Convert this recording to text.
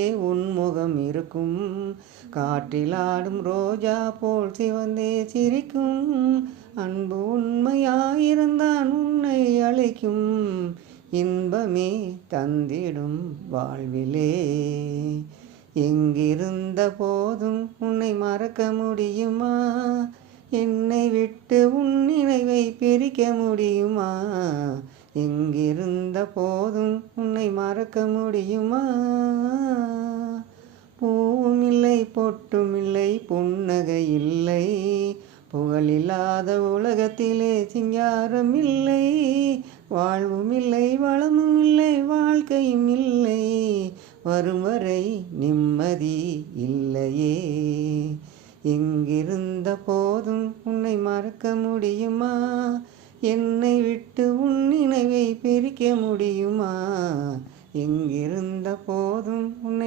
உன்முகம் இருக்கும் காற்றிலாடும் ரோஜா போல் சிவந்தே சிரிக்கும். அன்பு உண்மையாயிருந்தான் உன்னை அழைக்கும். இன்பமே தந்திடும் வாழ்விலே. எங்கிருந்த போதும் உன்னை மறக்க முடியுமா? என்னை விட்டு உன் நினைவை பிரிக்க முடியுமா? எங்கிருந்த போதும் உன்னை மறக்க முடியுமா? பூவும் இல்லை பொட்டும் இல்லை புன்னகை இல்லை. புகழில்லாத உலகத்திலே சிங்காரம் இல்லை. வாழ்வும் இல்லை வளமும் இல்லை வாழ்க்கையும் இல்லை. வரும் வரை நிம்மதி இல்லையே. எங்கிருந்த போதும் உன்னை மறக்க முடியுமா? என்னை விட்டு உன் நினைவை பிரிக்க முடியுமா? எங்கிருந்த போதும் உன்னை